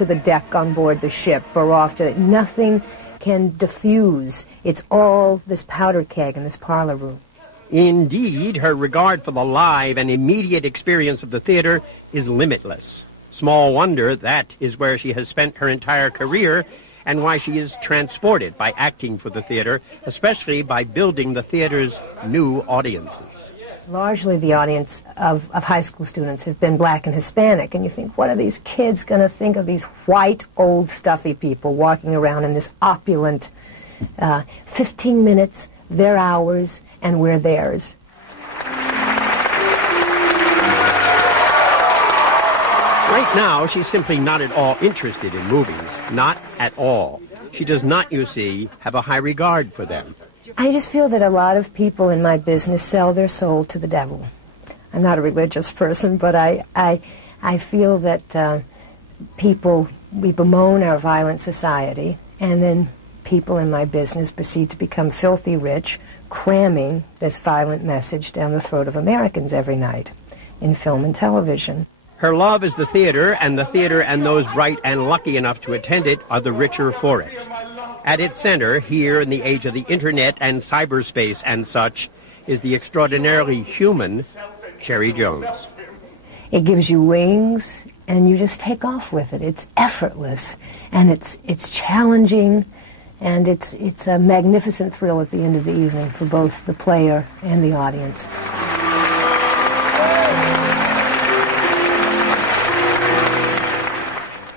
to the deck on board the ship or off to... Nothing can diffuse. It's all this powder keg in this parlor room. Indeed, her regard for the live and immediate experience of the theater is limitless. Small wonder that is where she has spent her entire career and why she is transported by acting for the theater, especially by building the theater's new audiences. Largely the audience of high school students have been black and Hispanic, and you think, what are these kids going to think of these white, old, stuffy people walking around in this opulent 15 minutes, their hours, and we're theirs. Right now, she's simply not at all interested in movies. Not at all. She does not, you see, have a high regard for them. I just feel that a lot of people in my business sell their soul to the devil. I'm not a religious person, but I feel that we bemoan our violent society, and then people in my business proceed to become filthy rich, cramming this violent message down the throat of Americans every night in film and television. Her love is the theater and those bright and lucky enough to attend it are the richer for it. At its center, here in the age of the internet and cyberspace and such, is the extraordinarily human Cherry Jones. It gives you wings, and you just take off with it. It's effortless, and it's challenging, and it's a magnificent thrill at the end of the evening for both the player and the audience.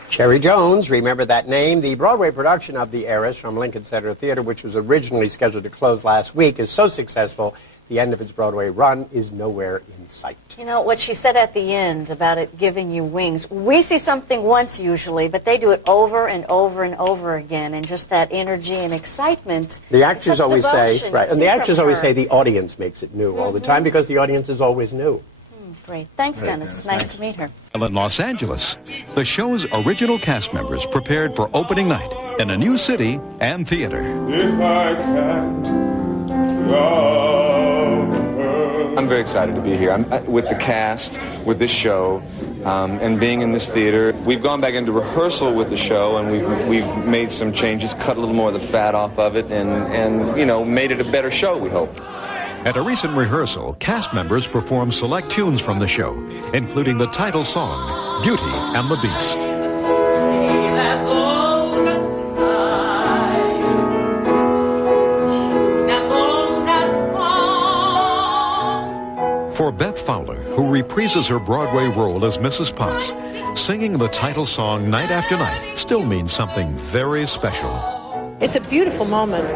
Cherry Jones, remember that name? The Broadway production of The Heiress from Lincoln Center Theater, which was originally scheduled to close last week, is so successful, the end of its Broadway run is nowhere in sight. You know, what she said at the end about it giving you wings, we see something once usually, but they do it over and over and over again, and just that energy and excitement. The actors always say, right, and the actors always say the audience makes it new all the time because the audience is always new. Great. Thanks, Dennis. Nice to meet her. In Los Angeles, the show's original cast members prepared for opening night in a new city and theater. If I can't love her. I'm very excited to be here. I'm with the cast, with this show, and being in this theater. We've gone back into rehearsal with the show, and we've made some changes, cut a little more of the fat off of it, and you know, made it a better show, we hope. At a recent rehearsal, cast members performed select tunes from the show, including the title song, Beauty and the Beast. For Beth Fowler, who reprises her Broadway role as Mrs. Potts, singing the title song night after night still means something very special. It's a beautiful moment.